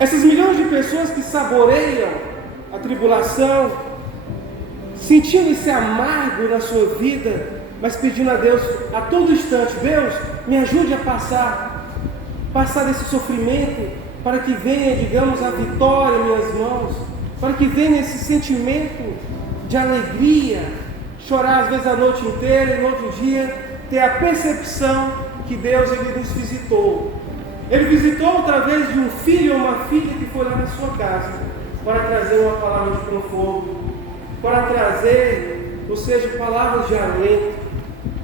Essas milhões de pessoas que saboreiam a tribulação, sentindo esse amargo na sua vida, mas pedindo a Deus a todo instante: Deus, me ajude a passar desse sofrimento, para que venha, digamos, a vitória em minhas mãos, para que venha esse sentimento de alegria, chorar às vezes a noite inteira e no outro dia ter a percepção que Deus ele nos visitou. Ele visitou através de um filho ou uma filha que foi lá na sua casa para trazer uma palavra de conforto, para trazer, ou seja, palavras de alento.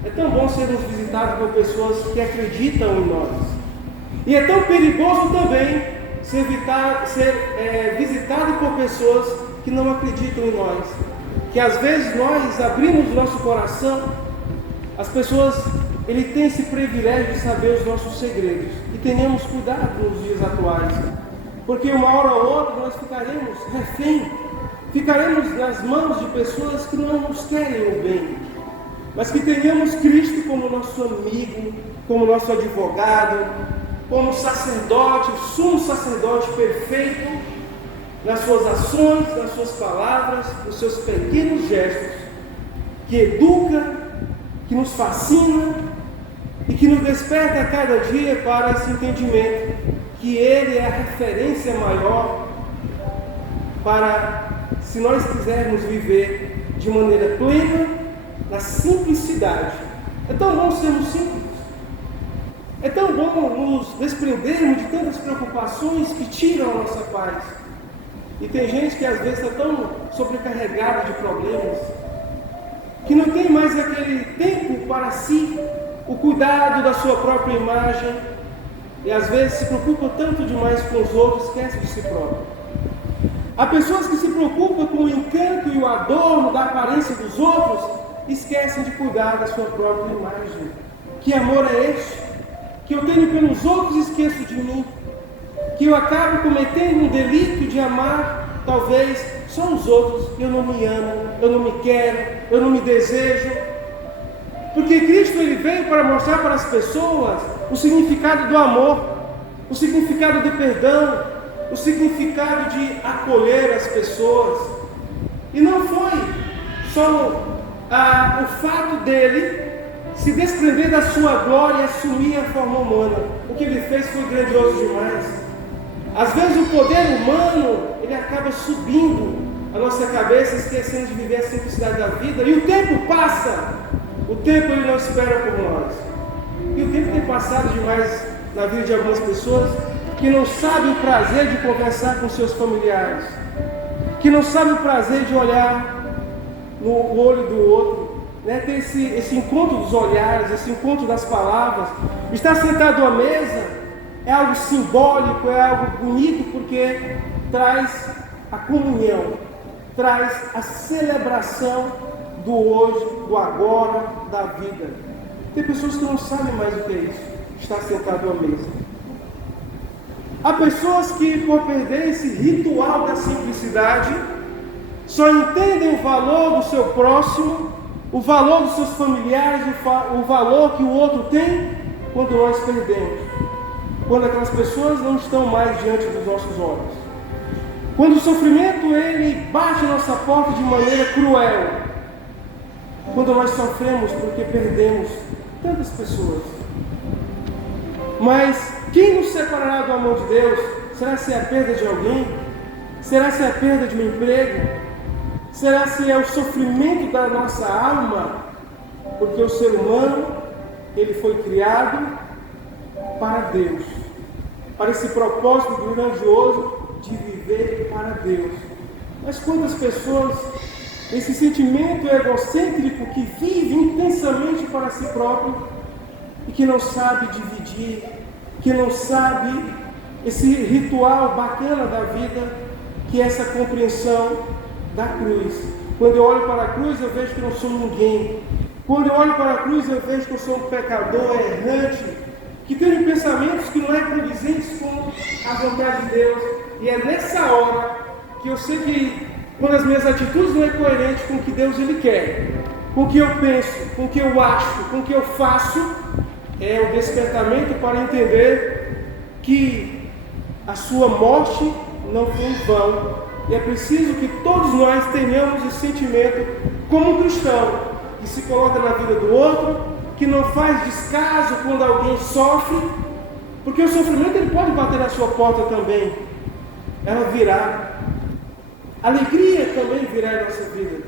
É tão bom sermos visitados por pessoas que acreditam em nós. E é tão perigoso também ser visitado por pessoas que não acreditam em nós. Que às vezes nós abrimos o nosso coração, as pessoas têm esse privilégio de saber os nossos segredos. E tenhamos cuidado nos dias atuais, porque uma hora ou outra nós ficaremos refém, ficaremos nas mãos de pessoas que não nos querem o bem, mas que tenhamos Cristo como nosso amigo, como nosso advogado, como sacerdote, o sumo sacerdote perfeito, nas suas ações, nas suas palavras, nos seus pequenos gestos, que educa, que nos fascina e que nos desperta a cada dia para esse entendimento que Ele é a referência maior para, se nós quisermos viver de maneira plena, na simplicidade. É tão bom sermos simples. É tão bom nos desprendermos de tantas preocupações que tiram a nossa paz. E tem gente que às vezes está tão sobrecarregada de problemas, que não tem mais aquele tempo para si, o cuidado da sua própria imagem, e às vezes se preocupa tanto demais com os outros, esquece de si próprio. Há pessoas que se preocupam com o encanto e o adorno da aparência dos outros, esquecem de cuidar da sua própria imagem. Que amor é este? Que eu tenho pelos outros e esqueço de mim? Que eu acabo cometendo um delito de amar, talvez, só os outros. Eu não me amo, eu não me quero, eu não me desejo. Porque Cristo ele veio para mostrar para as pessoas o significado do amor, o significado do perdão, o significado de acolher as pessoas. E não foi só o fato dele se desprender da sua glória e assumir a forma humana. O que ele fez foi grandioso demais. Às vezes o poder humano ele acaba subindo a nossa cabeça, esquecendo de viver a simplicidade da vida. E o tempo passa. O tempo ele não espera por nós. E o tempo tem passado demais na vida de algumas pessoas que não sabem o prazer de conversar com seus familiares, que não sabem o prazer de olhar no olho do outro, né? Ter esse encontro dos olhares, esse encontro das palavras. Estar sentado à mesa é algo simbólico, é algo bonito, porque traz a comunhão, traz a celebração do hoje, do agora, da vida. Tem pessoas que não sabem mais o que é isso, estar sentado à mesa. Há pessoas que, por perder esse ritual da simplicidade, só entendem o valor do seu próximo, o valor dos seus familiares, o valor que o outro tem, quando nós perdemos. Quando aquelas pessoas não estão mais diante dos nossos olhos. Quando o sofrimento ele bate a nossa porta de maneira cruel. Quando nós sofremos porque perdemos tantas pessoas. Mas quem nos separará do amor de Deus? Será se é a perda de alguém? Será se é a perda de um emprego? Será se é o sofrimento da nossa alma? Porque o ser humano, ele foi criado para Deus, para esse propósito grandioso de viver para Deus. Mas quantas pessoas, esse sentimento egocêntrico que vive intensamente para si próprio e que não sabe dividir, que não sabe esse ritual bacana da vida, que é essa compreensão da cruz. Quando eu olho para a cruz, eu vejo que não sou ninguém. Quando eu olho para a cruz, eu vejo que eu sou um pecador errante, que tenho pensamentos que não é condizentes com a vontade de Deus. E é nessa hora que eu sei que, quando as minhas atitudes não é coerente com o que Deus ele quer, com o que eu penso, com o que eu acho, com o que eu faço, é o despertamento para entender que a sua morte não foi em vão. E é preciso que todos nós tenhamos esse sentimento como um cristão, que se coloca na vida do outro, que não faz descaso quando alguém sofre, porque o sofrimento ele pode bater na sua porta também. Ela virá. Alegria também virá em nossa vida.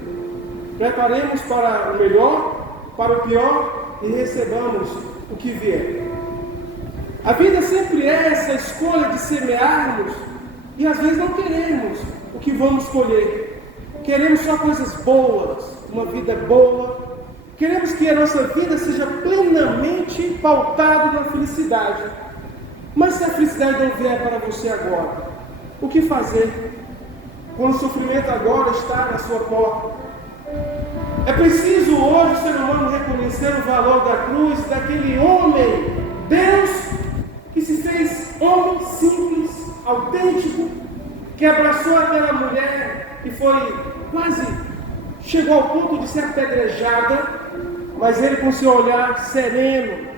Preparemos para o melhor, para o pior e recebamos o que vier. A vida sempre é essa escolha de semearmos e às vezes não queremos o que vamos colher. Queremos só coisas boas, uma vida boa. Queremos que a nossa vida seja plenamente pautada na felicidade. Mas se a felicidade não vier para você agora, o que fazer? Quando o sofrimento agora está na sua porta. É preciso hoje o ser humano reconhecer o valor da cruz, daquele homem, Deus, que se fez homem simples, autêntico, que abraçou aquela mulher que foi quase, chegou ao ponto de ser apedrejada, mas ele com seu olhar sereno,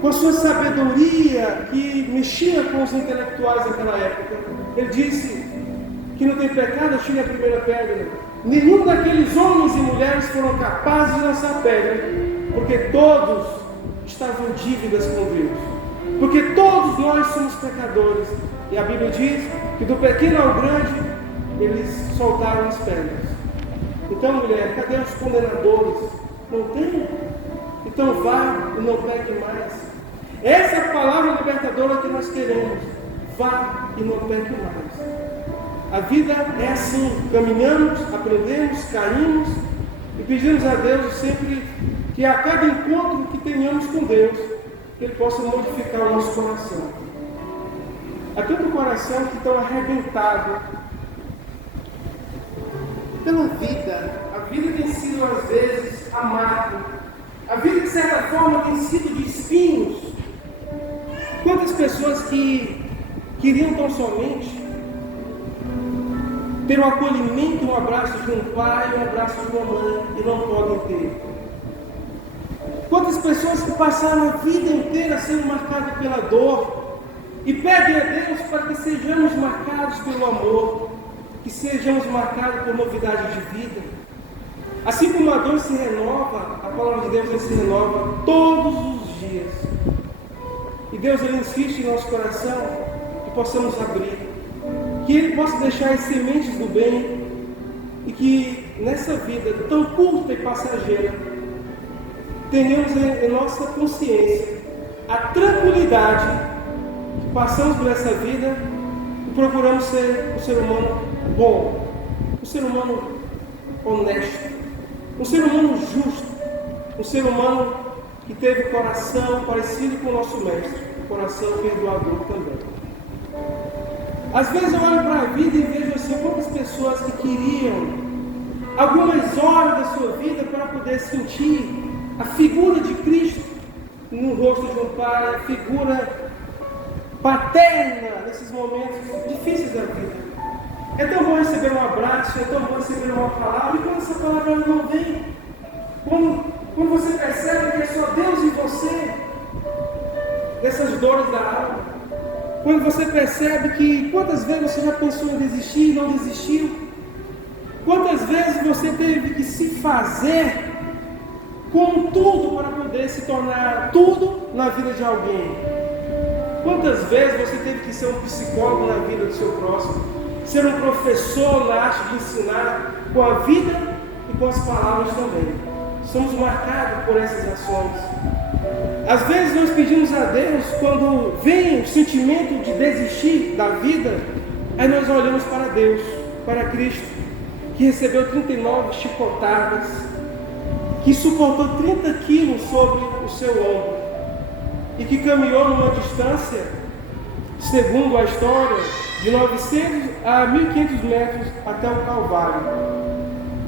com a sua sabedoria que mexia com os intelectuais daquela época, ele disse que não tem pecado, atire a primeira pedra. Nenhum daqueles homens e mulheres foram capazes de lançar pedra, porque todos estavam em dívidas com Deus, porque todos nós somos pecadores, e a Bíblia diz que do pequeno ao grande eles soltaram as pedras. Então, mulher, cadê os condenadores? Não tem? Então vá e não peque mais. Essa é a palavra libertadora que nós queremos. Vá e não peque mais. A vida é assim, caminhamos, aprendemos, caímos e pedimos a Deus sempre que a cada encontro que tenhamos com Deus, que Ele possa modificar o nosso coração. Há tanto coração que estão arrebentado pela vida. A vida tem sido às vezes amarga. A vida de certa forma tem sido de espinhos. Quantas pessoas que queriam tão somente ter um acolhimento, um abraço de um pai, um abraço de uma mãe, e não podem ter. Quantas pessoas que passaram a vida inteira sendo marcadas pela dor, e pedem a Deus para que sejamos marcados pelo amor, que sejamos marcados por novidade de vida. Assim como a dor se renova, a palavra de Deus se renova todos os dias. E Deus ele insiste em nosso coração que possamos abrir, que Ele possa deixar as sementes do bem e que nessa vida tão curta e passageira tenhamos em nossa consciência a tranquilidade que passamos por essa vida e procuramos ser um ser humano bom, um ser humano honesto, um ser humano justo, um ser humano que teve coração parecido com o nosso mestre, coração perdoador também. Às vezes eu olho para a vida e vejo assim quantas pessoas que queriam algumas horas da sua vida para poder sentir a figura de Cristo no rosto de um pai, a figura paterna nesses momentos difíceis da vida. É tão bom receber um abraço, é tão bom receber uma palavra, e quando essa palavra não vem, quando você percebe que é só Deus em você, dessas dores da alma, quando você percebe que quantas vezes você já pensou em desistir e não desistiu, quantas vezes você teve que se fazer com tudo para poder se tornar tudo na vida de alguém, quantas vezes você teve que ser um psicólogo na vida do seu próximo, ser um professor na arte de ensinar com a vida e com as palavras também. Somos marcados por essas ações. Às vezes nós pedimos a Deus, quando vem o sentimento de desistir da vida, aí nós olhamos para Deus, para Cristo, que recebeu 39 chicotadas, que suportou 30 quilos sobre o seu ombro, e que caminhou numa distância, segundo a história, de 900 a 1.500 metros até o Calvário.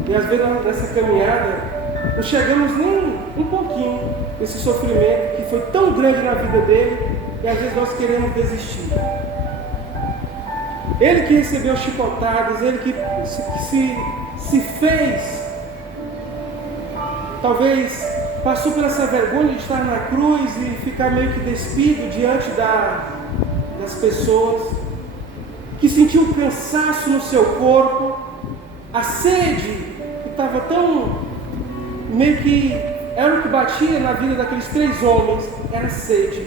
E às vezes nessa caminhada, não chegamos nem um pouquinho desse sofrimento que foi tão grande na vida dele, e às vezes nós queremos desistir. Ele que recebeu chicotadas, ele que se fez, talvez passou por essa vergonha de estar na cruz e ficar meio que despido diante das pessoas, que sentiu cansaço no seu corpo, a sede que estava tão, meio que era o que batia na vida daqueles 3 homens, era sede.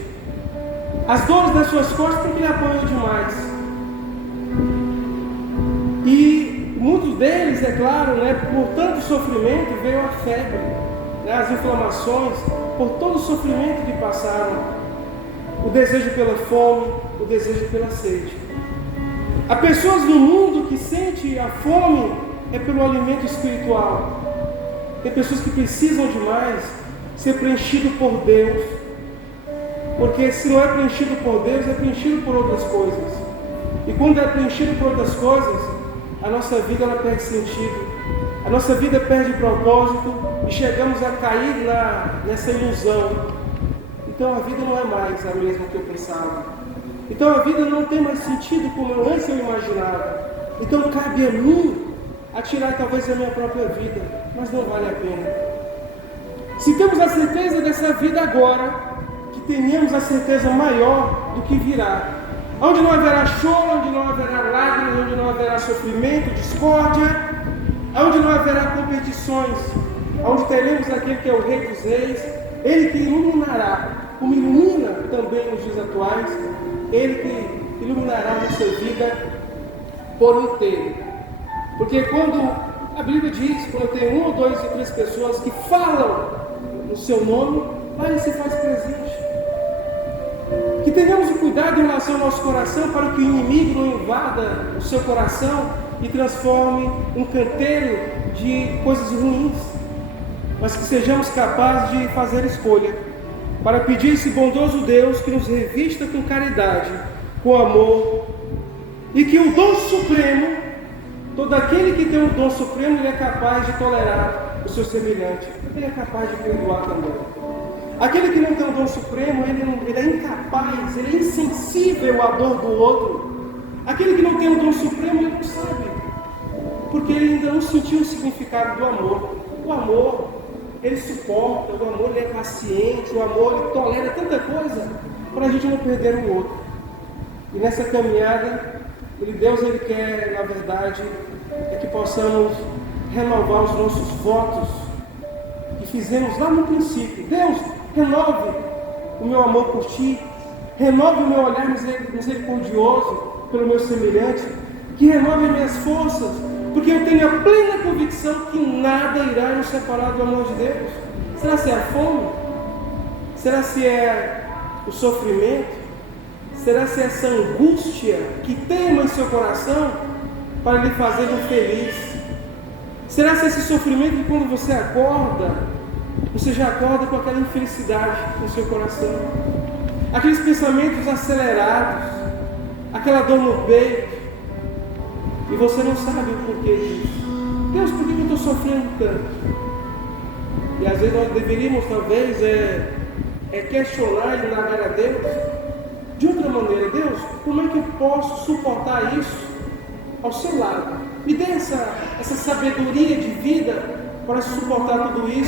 As dores das suas costas porque ele apanhou demais. E muitos deles, é claro, por tanto sofrimento veio a febre, as inflamações, por todo o sofrimento que passaram, o desejo pela fome, o desejo pela sede. Há pessoas no mundo que sentem a fome é pelo alimento espiritual. Tem pessoas que precisam demais ser preenchido por Deus, porque se não é preenchido por Deus, é preenchido por outras coisas. E quando é preenchido por outras coisas, a nossa vida ela perde sentido, a nossa vida perde propósito e chegamos a cair nessa ilusão. Então a vida não é mais a mesma que eu pensava. Então a vida não tem mais sentido como antes eu imaginava. Então cabe a mim atirar talvez a minha própria vida, mas não vale a pena. Se temos a certeza dessa vida agora, que tenhamos a certeza maior do que virá, onde não haverá choro, onde não haverá lágrimas, onde não haverá sofrimento, discórdia, onde não haverá competições, onde teremos aquele que é o Rei dos Reis, Ele que iluminará, como ilumina também nos dias atuais, Ele que iluminará a nossa vida por inteiro. Porque quando a Bíblia diz, quando tem 1 ou 2 ou 3 pessoas que falam no seu nome, lá Ele se faz presente. Que tenhamos o cuidado em relação ao nosso coração para que o inimigo não invada o seu coração e transforme um canteiro de coisas ruins, mas que sejamos capazes de fazer escolha para pedir esse bondoso Deus que nos revista com caridade, com amor, e que o dom supremo, todo aquele que tem o dom supremo, ele é capaz de tolerar o seu semelhante, ele é capaz de perdoar também. Aquele que não tem o dom supremo, ele é incapaz, ele é insensível à dor do outro. Aquele que não tem o dom supremo, ele não sabe, porque ele ainda não sentiu o significado do amor. O amor, ele suporta, o amor ele é paciente, o amor ele tolera tanta coisa, para a gente não perder o outro. E nessa caminhada, Deus ele quer, na verdade, é que possamos renovar os nossos votos que fizemos lá no princípio. Deus, renove o meu amor por Ti, renove o meu olhar misericordioso pelo meu semelhante, que renove as minhas forças, porque eu tenho a plena convicção que nada irá nos separar do amor de Deus. Será se é a fome? Será se é o sofrimento? Será se é essa angústia que teima em seu coração para lhe fazer infeliz? Será se é esse sofrimento que quando você acorda, você já acorda com aquela infelicidade no seu coração? Aqueles pensamentos acelerados, aquela dor no peito, e você não sabe o porquê disso. Deus, por que eu estou sofrendo tanto? E às vezes nós deveríamos talvez questionar e indagar a Deus de outra maneira. Deus, como é que eu posso suportar isso ao seu lado? Me dê essa sabedoria de vida para suportar tudo isso